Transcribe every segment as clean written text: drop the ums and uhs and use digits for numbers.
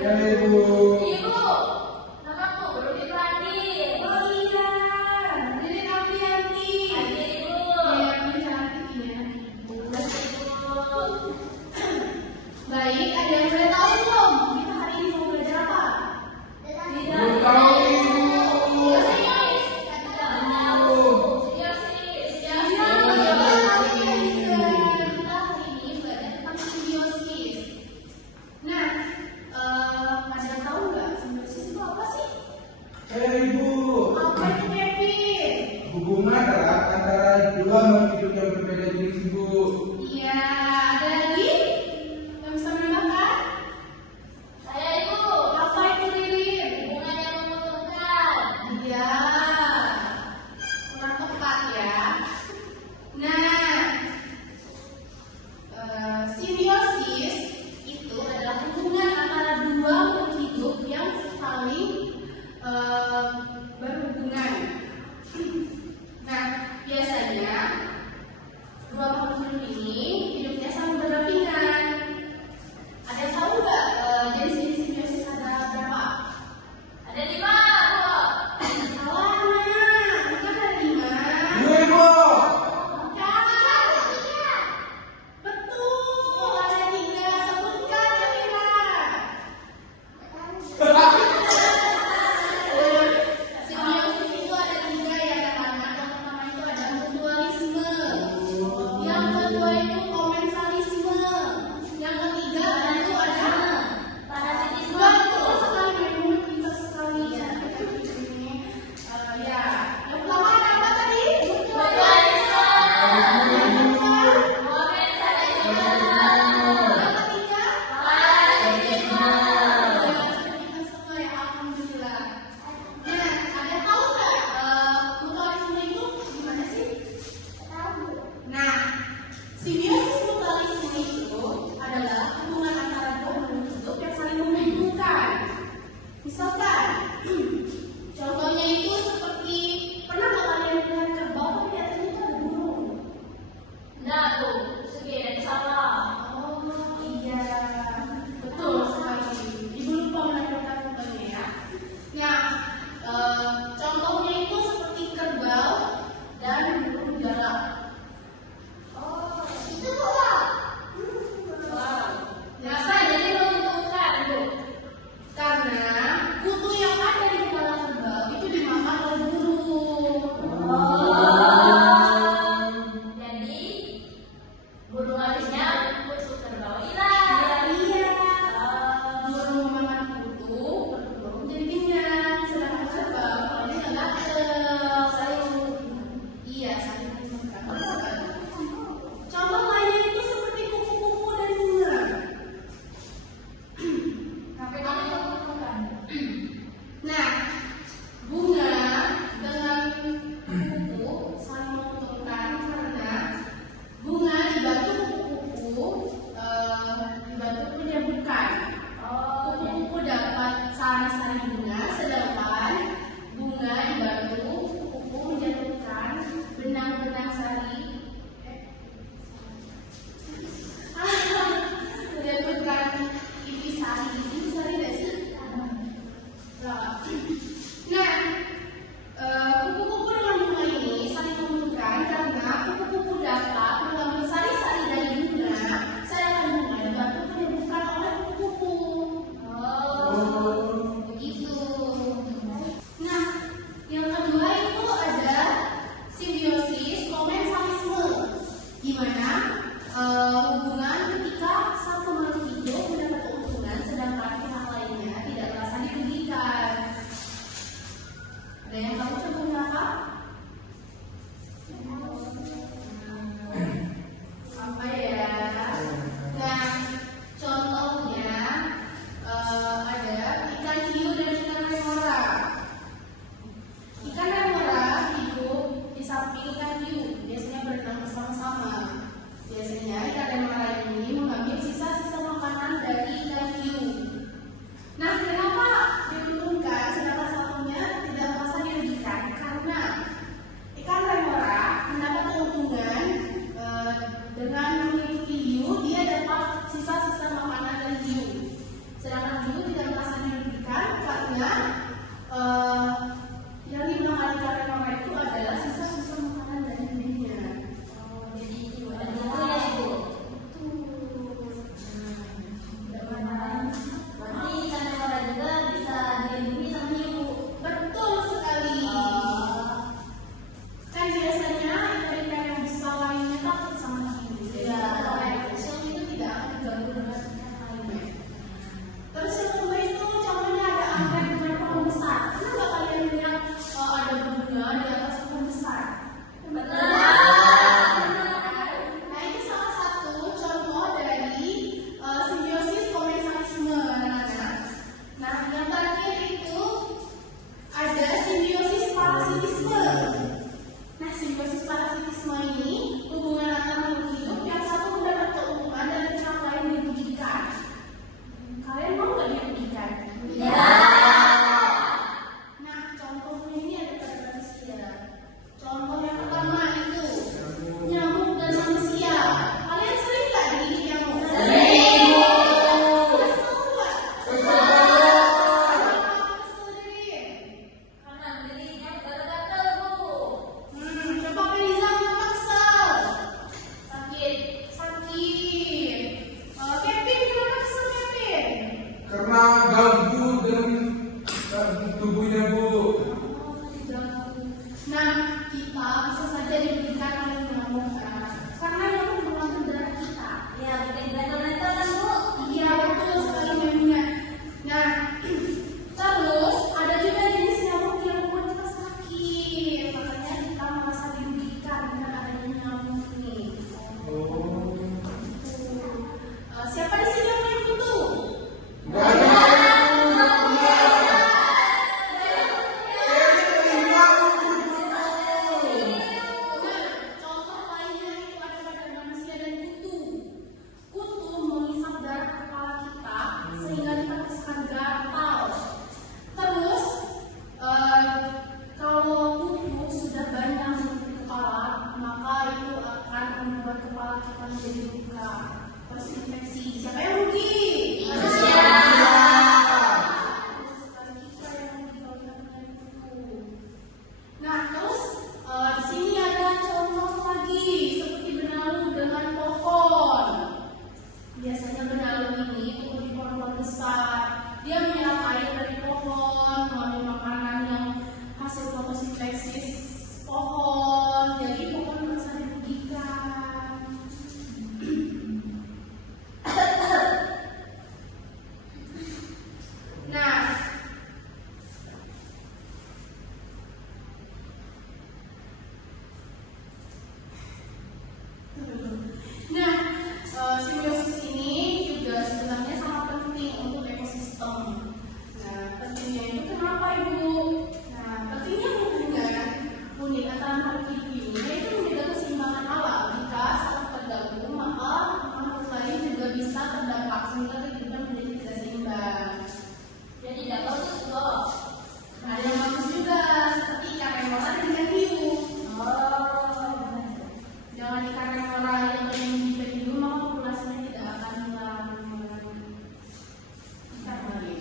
Ya, Ibu. Ibu, namaku Berudin Radin. Oh iya, Dede Novianti. Hadir Ibu. Iya, ini cantik ya. Ibu. Baik, ada yang boleh tahu belum? Kita hari ini mau belajar apa? Belum tahu, Ibu. Ibu. Hubungan erat antara dua makhluk yang berbeda jenis, Ibu. Iya, ada lagi yang bisa menambahkan? Saya Ibu. Apa itu Ririn? Hubungan yang menguntungkan. Iya, kurang tepat ya. Nah, simbiosis itu adalah hubungan antara dua makhluk hidup yang saling berhubungan. Nah, biasanya dua makhluk hidup ini hidupnya saling berdampingan. karena ganggu dengan tubuhnya, Bu. Nah, kita bisa saja diberikan oleh nyamuk karena nyamuk mengandung darah kita. Ya, bikin betul-betul kan, Bu? Iya, betul sekali memangnya. Nah, terus ada juga jenis nyamuk yang membuat kita sakit. Makanya kita merasa dirugikan dengan adanya nyamuk ini. Oh. Siapa di sini yang punya kutu? Nggak ada. Contoh lainnya itu ada pada manusia dan kutu. Kutu mengisap darah kepala kita sehingga kita terkesan gatal. Terus kalau kutu sudah banyak di kepala, maka itu akan membuat kepala kita menjadi luka, terus infeksi. Siapa yang rugi? Manusia. Sekali kita yang rugi kalau kita punya kutu. Nah, terus di sini ada contoh lagi seperti benalu dengan pohon. Biasanya benalu ini tumbuh di pohon besar. Dia menyerap air dari pohon melalui makanan yang hasil fotosintesis pohon. Jadi pohon merasa dirugikan. Nah, simbiosis ini juga sebenarnya sangat penting untuk ekosistem. Nah, pentingnya itu kenapa, Ibu? Nah, pentingnya unik antara makhluk hidup ini yaitu menjaga keseimbangan alam. Jika saling tergabung, maka makhluk lain juga bisa terdampak sehingga kehidupan menjadi tidak seimbang. Jadi tidak bagus, Bu. Nah, ada yang bagus juga seperti ikan remora dan ikan hiu. Jangan ikan remora yang bermimpi ikan hiu, maka populasinya tidak akan hilang. Ikan lagi.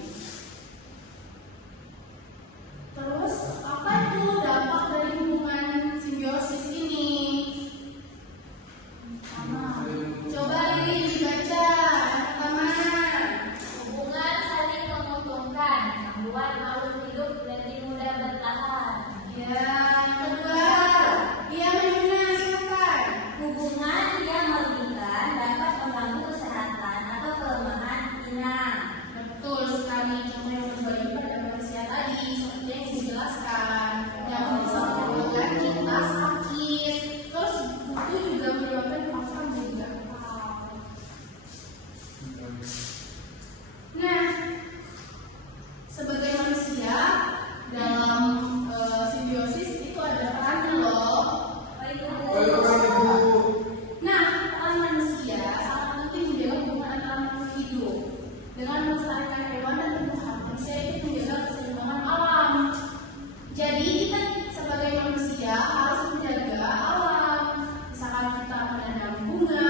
Terus apa itu dampak dari hubungan simbiosis ini? Coba Lili dibaca. Yang pertama, Hubungan saling menguntungkan, membuat makhluk hidup lebih mudah bertahan. yang kedua, dia Maimuna, silakan. Hubungan yang merugikan dapat mengganggu kesehatan atau kelemahan inang. Betul sekali, contoh yang berbagi pada manusia tadi seperti yang dijelaskan, yang bisa menyebabkan kita sakit. Terus itu juga menyebabkan faktor juga. Nah, sebagai manusia dalam simbiosis itu ada perannya loh. Bagaimana, Bu? Nah, peran manusia sangat penting menjaga hubungan antara makhluk hidup. Dengan melestarikan hewan dan tumbuhan, manusia itu menjaga keseimbangan alam. Jadi kita sebagai manusia harus menjaga alam. Misalkan kita menanam bunga,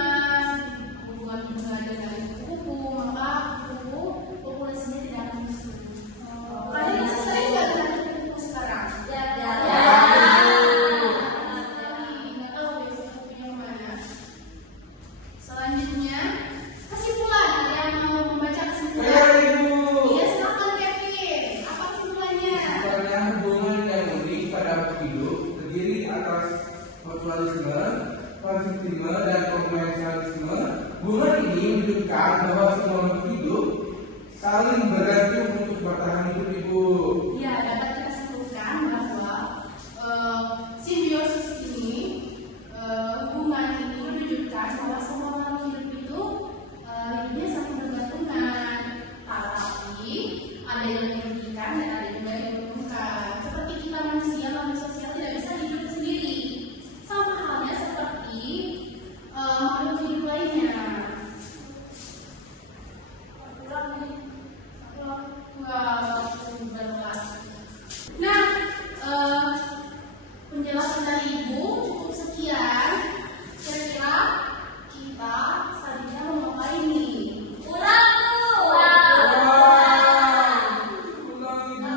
hubungan bunga dengan kupu, maka kupu populasinya tidak akan muncul. Kalian masih sering nggak dengan kupu sekarang? Ya. Nggak tahu besok kupunya mana. Selanjutnya, kesimpulan. Ada yang mau membaca kesimpulan? Saya, Ibu. Iya, silakan Kevin. Apa kesimpulannya? Karena hubungan yang unik pada makhluk hidup terdiri atas mutualisme, konsumtivisme, dan komersialisme. Hubungan ini menunjukkan bahwa semua makhluk hidup saling bergantung untuk bertahan hidup, Ibu. Ya, dapat kita simpulkan bahwa simbiosis ini, hubungan ini menunjukkan bahwa semua makhluk hidup itu hidupnya saling bergantungan. Tapi ada yang merugikan dan ada juga yang menguntungkan. Seperti kita manusia, makhluk sosial tidak bisa hidup sendiri. Sama halnya seperti makhluk hidup lainnya. Nah, penjelasan dari Ibu cukup sekian. Kira-kira kita selanjutnya mau apa ini? Ulang, Bu. Ulang, Ibu.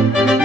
Thank you.